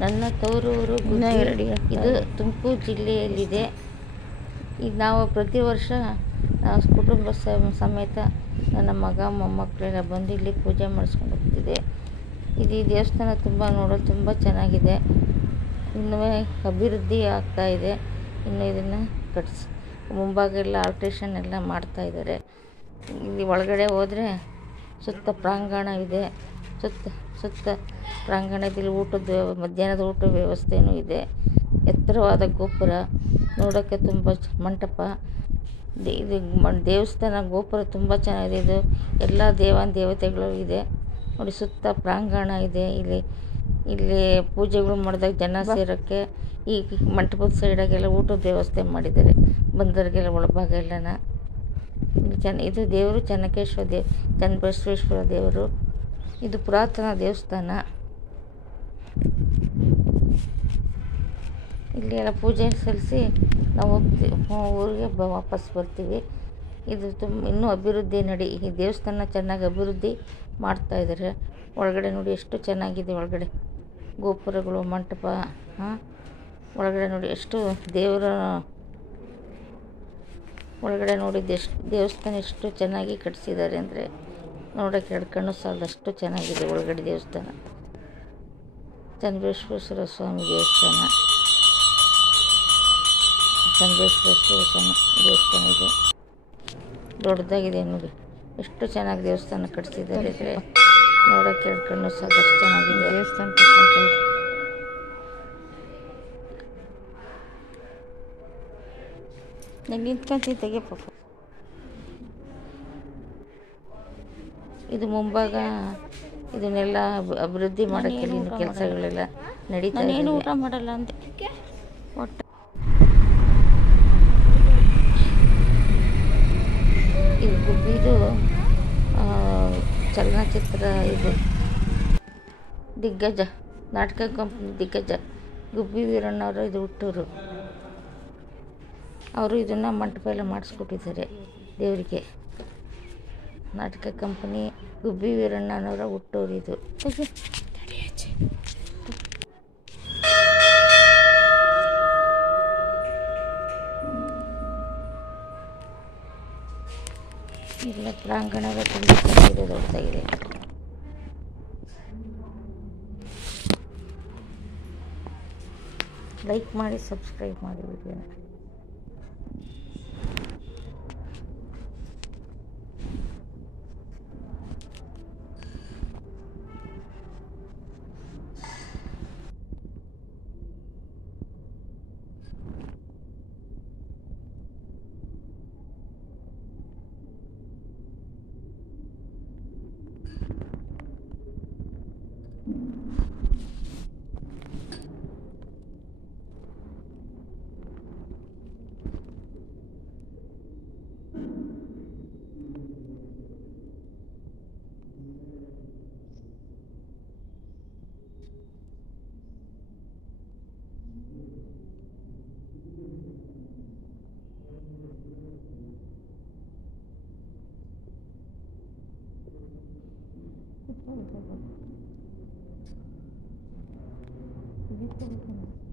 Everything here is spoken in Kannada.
ನನ್ನ ತವರೂರು ಗುಬ್ಬಿ. ಇದು ತುಮಕೂರು ಜಿಲ್ಲೆಯಲ್ಲಿದೆ. ಈಗ ನಾವು ಪ್ರತಿ ವರ್ಷ ಕುಟುಂಬ ಸಮೇತ ನನ್ನ ಮಗ ಮೊಮ್ಮಕ್ಕಳೆಲ್ಲ ಬಂದು ಇಲ್ಲಿ ಪೂಜೆ ಮಾಡಿಸ್ಕೊಂಡು ಹೋಗ್ತಿದೆ. ಈ ದೇವಸ್ಥಾನ ನೋಡೋದು ತುಂಬ ಚೆನ್ನಾಗಿದೆ. ಇನ್ನೂ ಅಭಿವೃದ್ಧಿ ಆಗ್ತಾಯಿದೆ. ಇನ್ನು ಇದನ್ನು ಮುಂಭಾಗ ಎಲ್ಲ ಆಲ್ಟ್ರೇಷನ್ ಎಲ್ಲ ಮಾಡ್ತಾಯಿದ್ದಾರೆ. ಇಲ್ಲಿ ಒಳಗಡೆ ಹೋದರೆ ಸುತ್ತ ಪ್ರಾಂಗಣ ಇದೆ. ಸುತ್ತ ಪ್ರಾಂಗಣದಲ್ಲಿ ಮಧ್ಯಾಹ್ನದ ಊಟದ ವ್ಯವಸ್ಥೆಯೂ ಇದೆ. ಎತ್ತರವಾದ ಗೋಪುರ ನೋಡೋಕ್ಕೆ ತುಂಬ ಮಂಟಪ. ಇದು ದೇವಸ್ಥಾನ ಗೋಪುರ ತುಂಬ ಚೆನ್ನಾಗಿದೆ. ಇದು ಎಲ್ಲ ದೇವತೆಗಳು ಇದೆ ನೋಡಿ. ಸುತ್ತ ಪ್ರಾಂಗಣ ಇದೆ. ಇಲ್ಲಿ ಪೂಜೆಗಳು ಮಾಡಿದಾಗ ಜನ ಸೇರೋಕ್ಕೆ ಈ ಮಂಟಪದ ಸೈಡಾಗೆಲ್ಲ ಊಟದ ವ್ಯವಸ್ಥೆ ಮಾಡಿದ್ದಾರೆ. ಬಂದವರಿಗೆಲ್ಲ ಒಳಭಾಗ ಎಲ್ಲನ ಇದು ದೇವರು ಚನ್ನಬಸವೇಶ್ವರ ದೇವರು. ಇದು ಪುರಾತನ ದೇವಸ್ಥಾನ. ಇಲ್ಲಿ ಎಲ್ಲ ಪೂಜೆ ಸಲ್ಲಿಸಿ ನಾವು ಊರಿಗೆ ವಾಪಸ್ ಬರ್ತೀವಿ. ಇದು ಇನ್ನೂ ಅಭಿವೃದ್ಧಿ ಈ ದೇವಸ್ಥಾನ ಚೆನ್ನಾಗಿ ಅಭಿವೃದ್ಧಿ ಮಾಡ್ತಾಯಿದ್ದಾರೆ. ಒಳಗಡೆ ನೋಡಿ ಎಷ್ಟು ಚೆನ್ನಾಗಿದೆ. ಒಳಗಡೆ ಗೋಪುರಗಳು, ಮಂಟಪ, ಒಳಗಡೆ ನೋಡಿ ಎಷ್ಟು ಒಳಗಡೆ ನೋಡಿದ್ದು ದೇವಸ್ಥಾನ ಎಷ್ಟು ಚೆನ್ನಾಗಿ ಕಟ್ಟಿಸಿದ್ದಾರೆ ಅಂದರೆ ನೋಡೋಕ್ಕೆ ಎರಡು ಕಣ್ಣು ಸಾಲದು, ಅಷ್ಟು ಚೆನ್ನಾಗಿದೆ ಒಳಗಡೆ ದೇವಸ್ಥಾನ. ಚನ್ನಬಸವೇಶ್ವರ ಸ್ವಾಮಿ ದೇವಸ್ಥಾನ. ದೇವಸ್ಥಾನ ಇದೆ, ದೊಡ್ಡದಾಗಿದೆ ನೋಡಿ. ಎಷ್ಟು ಚೆನ್ನಾಗಿ ದೇವಸ್ಥಾನ ಕಟ್ಟಿಸಿದ್ದಾರೆ ಅಂದರೆ ನೋಡೋಕ್ಕೆ ಎರಡು ಕಣ್ಣು ಸಾಲದು, ಅಷ್ಟು ಚೆನ್ನಾಗಿದೆ ದೇವಸ್ಥಾನ. ನಿಂತ್ಕೊಂತೀನಿ ಪಾಪ. ಇದು ಮುಂಭಾಗ. ಇದನ್ನೆಲ್ಲ ಅಭಿವೃದ್ಧಿ ಮಾಡೋಕ್ಕೆ ಇನ್ನು ಕೆಲಸಗಳೆಲ್ಲ ನಡೀತಾ ಇದೆ. ಏನು ಊಟ ಮಾಡಲ್ಲ ಅಂತ ಒಟ್ಟು ಇದು ಗುಬ್ಬಿದು ಚಲನಚಿತ್ರ. ಇದು ದಿಗ್ಗಜ, ನಾಟಕ ಕಂಪನಿ ದಿಗ್ಗಜ ಗುಬ್ಬಿ ವೀರಣ್ಣವರು ಇದು ಹುಟ್ಟೂರು. ಅವರು ಇದನ್ನು ಮಂಟಪ ಎಲ್ಲ ಮಾಡಿಸ್ಕೊಟ್ಟಿದ್ದಾರೆ ದೇವರಿಗೆ. ನಾಟಕ ಕಂಪನಿ ಗುಬ್ಬಿ ವೀರಣ್ಣನವರ ಹುಟ್ಟೂರು ಇದು. ಇಲ್ಲ ಪ್ರಾಂಗಣ ತುಂಬ ಚೆನ್ನಾಗಿದೆ, ದೊಡ್ಡದಾಗಿದೆ. ಲೈಕ್ ಮಾಡಿ, ಸಬ್ಸ್ಕ್ರೈಬ್ ಮಾಡಿ ವಿಡಿಯೋನ. Thank you.